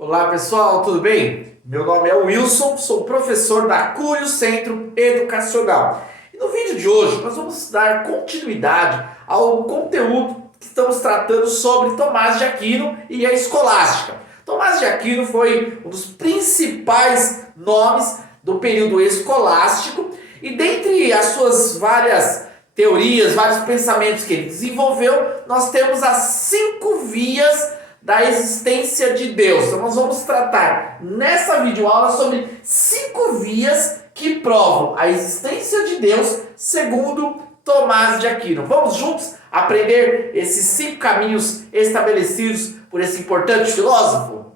Olá pessoal, tudo bem? Meu nome é Wilson, sou professor da Cúrio Centro Educacional. E no vídeo de hoje nós vamos dar continuidade ao conteúdo que estamos tratando sobre Tomás de Aquino e a escolástica. Tomás de Aquino foi um dos principais nomes do período escolástico e dentre as suas várias teorias, vários pensamentos que ele desenvolveu, nós temos as 5 vias da existência de Deus. Então nós vamos tratar nessa videoaula sobre 5 vias que provam a existência de Deus segundo Tomás de Aquino. Vamos juntos aprender esses 5 caminhos estabelecidos por esse importante filósofo?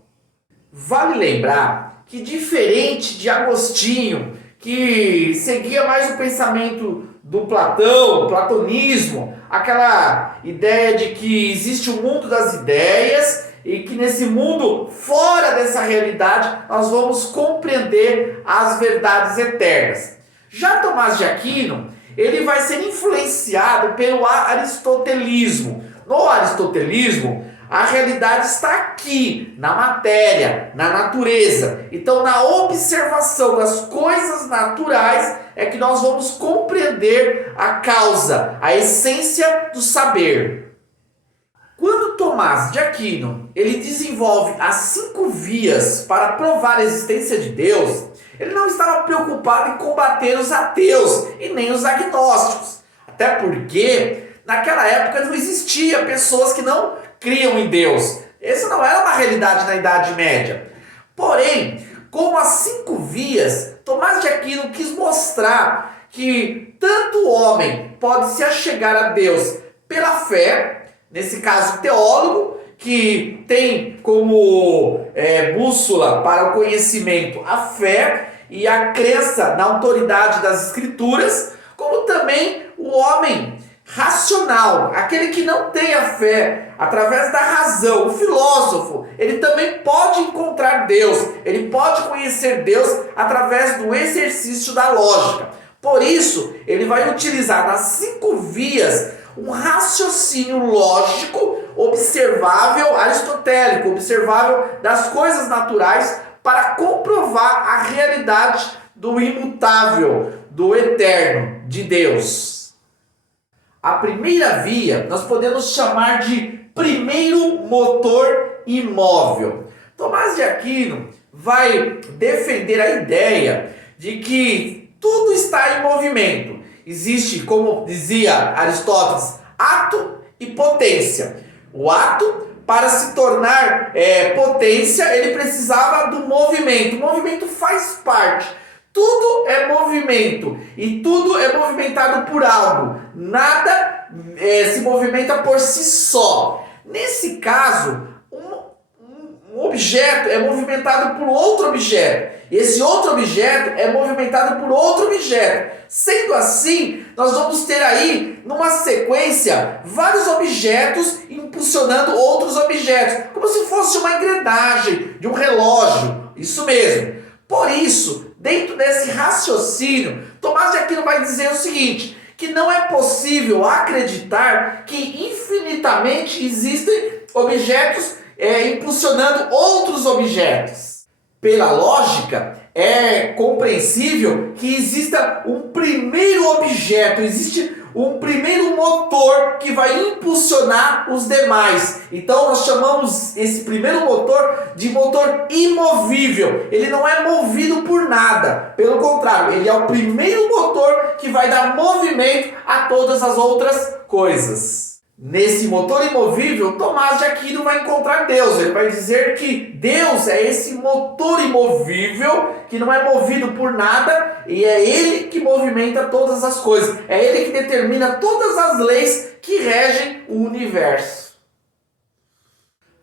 Vale lembrar que, diferente de Agostinho, que seguia mais o pensamento do Platão, o platonismo, aquela ideia de que existe o mundo das ideias e que nesse mundo, fora dessa realidade, nós vamos compreender as verdades eternas. Já Tomás de Aquino, ele vai ser influenciado pelo aristotelismo. No aristotelismo, a realidade está aqui, na matéria, na natureza. Então, na observação das coisas naturais é que nós vamos compreender a causa, a essência do saber. Quando Tomás de Aquino ele desenvolve as 5 vias para provar a existência de Deus, ele não estava preocupado em combater os ateus e nem os agnósticos. Até porque naquela época não existia pessoas que não criam em Deus. Essa não era uma realidade na Idade Média. Porém, com as 5 vias, Tomás de Aquino quis mostrar que tanto o homem pode se achegar a Deus pela fé, nesse caso teólogo, que tem como bússola para o conhecimento a fé e a crença na autoridade das Escrituras, como também o homem racional, aquele que não tem a fé através da razão, o filósofo, ele também pode encontrar Deus, ele pode conhecer Deus através do exercício da lógica. Por isso, ele vai utilizar nas 5 vias um raciocínio lógico, observável, aristotélico, observável das coisas naturais para comprovar a realidade do imutável, do eterno, de Deus. A primeira via nós podemos chamar de primeiro motor imóvel. Tomás de Aquino vai defender a ideia de que tudo está em movimento. Existe, como dizia Aristóteles, ato e potência. O ato, para se tornar potência, ele precisava do movimento. O movimento faz parte. Tudo é movimento e tudo é movimentado por algo. Nada se movimenta por si só. Nesse caso, um objeto é movimentado por outro objeto. Esse outro objeto é movimentado por outro objeto. Sendo assim, nós vamos ter aí, numa sequência, vários objetos impulsionando outros objetos. Como se fosse uma engrenagem de um relógio. Isso mesmo. Por isso, dentro desse raciocínio, Tomás de Aquino vai dizer o seguinte, que não é possível acreditar que infinitamente existem objetos impulsionando outros objetos. Pela lógica, é compreensível que exista um primeiro objeto, existe um primeiro motor que vai impulsionar os demais. Então nós chamamos esse primeiro motor de motor imovível. Ele não é movido por nada, pelo contrário, ele é o primeiro motor que vai dar movimento a todas as outras coisas. Nesse motor imovível, Tomás de Aquino vai encontrar Deus. Ele vai dizer que Deus é esse motor imovível que não é movido por nada e é Ele que movimenta todas as coisas. É Ele que determina todas as leis que regem o universo.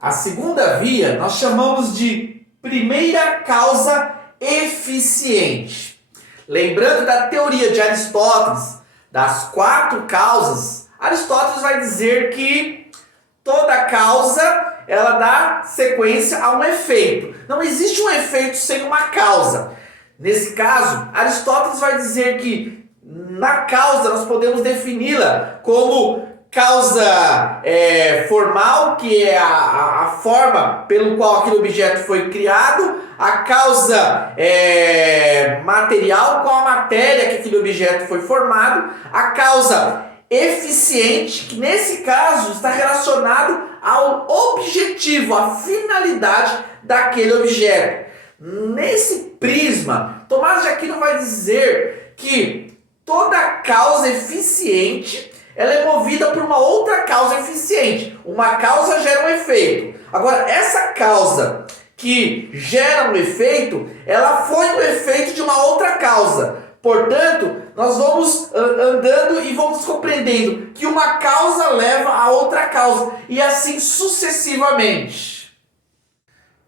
A segunda via nós chamamos de primeira causa eficiente. Lembrando da teoria de Aristóteles, das 4 causas, Aristóteles vai dizer que toda causa ela dá sequência a um efeito. Não existe um efeito sem uma causa. Nesse caso, Aristóteles vai dizer que na causa nós podemos defini-la como causa formal, que é a forma pelo qual aquele objeto foi criado, a causa material, qual a matéria que aquele objeto foi formado, a causa eficiente, que nesse caso está relacionado ao objetivo, à finalidade daquele objeto. Nesse prisma, Tomás de Aquino vai dizer que toda causa eficiente ela é movida por uma outra causa eficiente. Uma causa gera um efeito. Agora, essa causa que gera um efeito, ela foi um efeito de uma outra causa. Portanto, nós vamos andando e vamos compreendendo que uma causa leva a outra causa, e assim sucessivamente.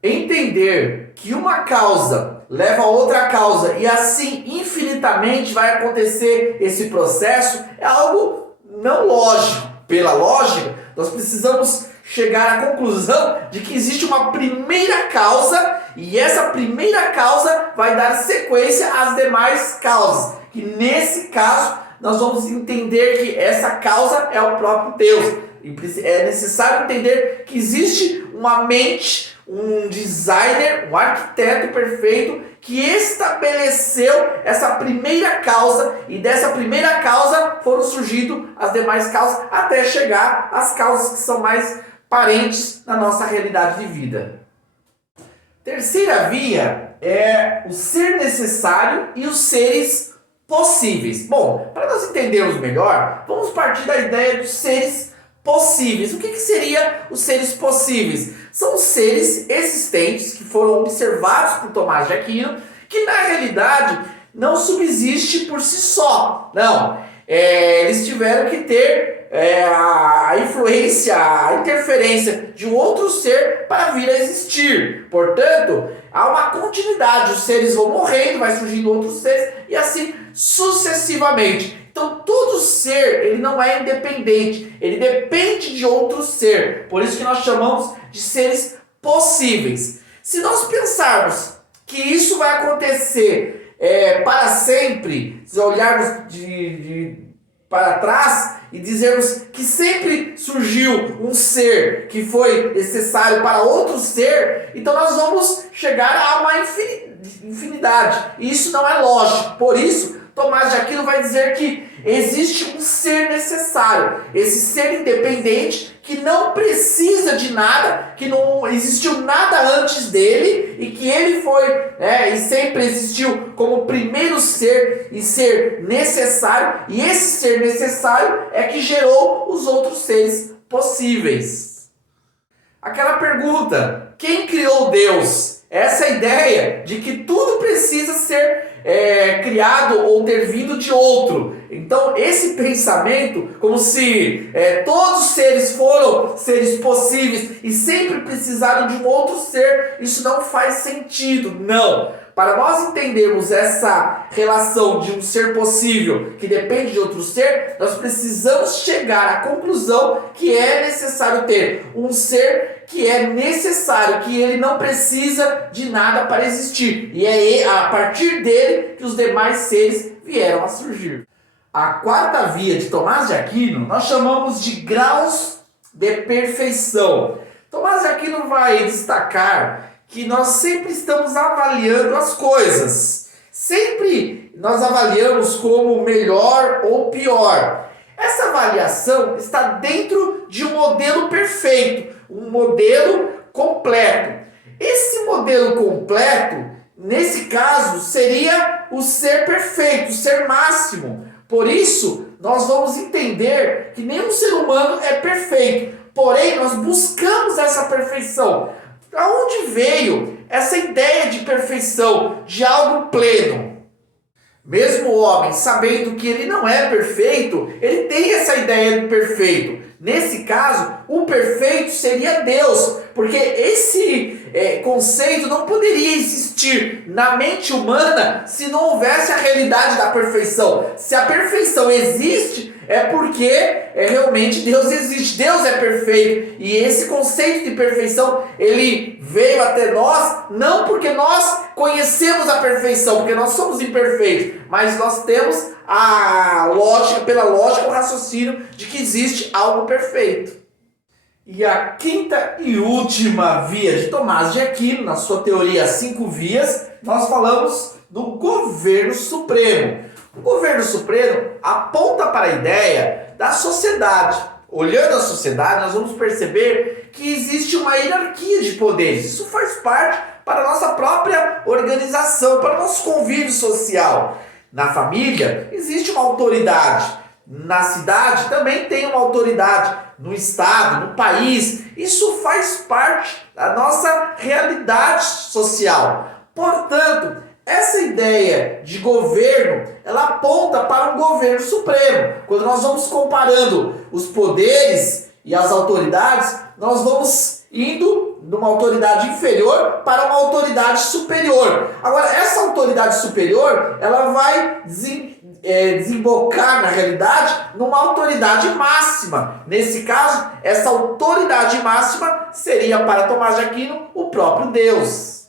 Entender que uma causa leva a outra causa e assim infinitamente vai acontecer esse processo é algo não lógico. Pela lógica, nós precisamos chegar à conclusão de que existe uma primeira causa e essa primeira causa vai dar sequência às demais causas. E nesse caso, nós vamos entender que essa causa é o próprio Deus. E é necessário entender que existe uma mente, um designer, um arquiteto perfeito que estabeleceu essa primeira causa, e dessa primeira causa foram surgindo as demais causas até chegar às causas que são mais parentes na nossa realidade de vida. Terceira via é o ser necessário e os seres possíveis. Bom, para nós entendermos melhor, vamos partir da ideia dos seres possíveis. O que seria os seres possíveis? São os seres existentes que foram observados por Tomás de Aquino, que na realidade não subsiste por si só. Não, eles tiveram que ter a influência, a interferência de um outro ser para vir a existir. Portanto, há uma continuidade. Os seres vão morrendo, vai surgindo outros seres e assim sucessivamente. Então, todo ser, ele não é independente, ele depende de outro ser. Por isso que nós chamamos de seres possíveis. Se nós pensarmos que isso vai acontecer para sempre, se olharmos para trás e dizermos que sempre surgiu um ser que foi necessário para outro ser, então nós vamos chegar a uma infinidade. E isso não é lógico. Por isso, Tomás de Aquino vai dizer que existe um ser necessário, esse ser independente que não precisa de nada, que não existiu nada antes dele e que ele foi e sempre existiu como primeiro ser e ser necessário, e esse ser necessário é que gerou os outros seres possíveis. Aquela pergunta, quem criou Deus? Essa ideia de que tudo precisa ser criado ou ter vindo de outro. Então esse pensamento, como se todos os seres foram seres possíveis e sempre precisaram de um outro ser, isso não faz sentido. Não. Para nós entendermos essa relação de um ser possível que depende de outro ser, nós precisamos chegar à conclusão que é necessário ter um ser que é necessário, que ele não precisa de nada para existir. E é a partir dele que os demais seres vieram a surgir. A quarta via de Tomás de Aquino nós chamamos de graus de perfeição. Tomás de Aquino vai destacar que nós sempre estamos avaliando as coisas. Sempre nós avaliamos como melhor ou pior. Essa avaliação está dentro de um modelo perfeito, um modelo completo. Esse modelo completo, nesse caso, seria o ser perfeito, o ser máximo. Por isso, nós vamos entender que nenhum ser humano é perfeito. Porém, nós buscamos essa perfeição. Aonde veio essa ideia de perfeição, de algo pleno? Mesmo o homem, sabendo que ele não é perfeito, ele tem essa ideia de perfeito. Nesse caso, o perfeito seria Deus, porque esse conceito não poderia existir na mente humana se não houvesse a realidade da perfeição. Se a perfeição existe, é porque realmente Deus existe, Deus é perfeito. E esse conceito de perfeição, ele veio até nós, não porque nós conhecemos a perfeição, porque nós somos imperfeitos, mas nós temos a lógica, pela lógica, o raciocínio de que existe algo perfeito. E a quinta e última via de Tomás de Aquino, na sua teoria 5 vias, nós falamos do governo supremo. O governo supremo aponta para a ideia da sociedade. Olhando a sociedade, nós vamos perceber que existe uma hierarquia de poderes. Isso faz parte para a nossa própria organização, para o nosso convívio social. Na família, existe uma autoridade. Na cidade, também tem uma autoridade. No estado, no país. Isso faz parte da nossa realidade social. Portanto, essa ideia de governo, ela aponta para um governo supremo. Quando nós vamos comparando os poderes e as autoridades, nós vamos indo de uma autoridade inferior para uma autoridade superior. Agora, essa autoridade superior, ela vai desembocar, na realidade, numa autoridade máxima. Nesse caso, essa autoridade máxima seria, para Tomás de Aquino, o próprio Deus.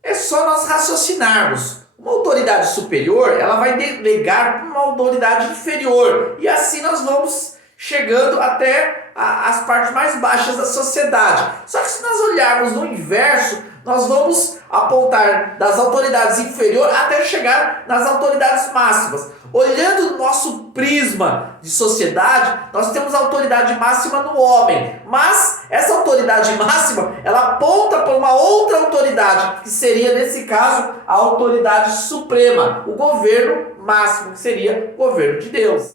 É só nós raciocinarmos. Uma autoridade superior, ela vai delegar para uma autoridade inferior. E assim nós vamos chegando até as partes mais baixas da sociedade. Só que se nós olharmos no inverso, nós vamos apontar das autoridades inferiores até chegar nas autoridades máximas. Olhando no nosso prisma de sociedade, nós temos a autoridade máxima no homem. Mas essa autoridade máxima, ela aponta para uma outra autoridade, que seria, nesse caso, a autoridade suprema, o governo máximo, que seria o governo de Deus.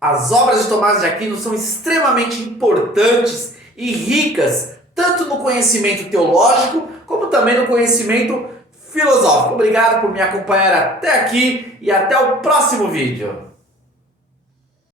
As obras de Tomás de Aquino são extremamente importantes e ricas, tanto no conhecimento teológico, como também no conhecimento filosófico. Obrigado por me acompanhar até aqui e até o próximo vídeo.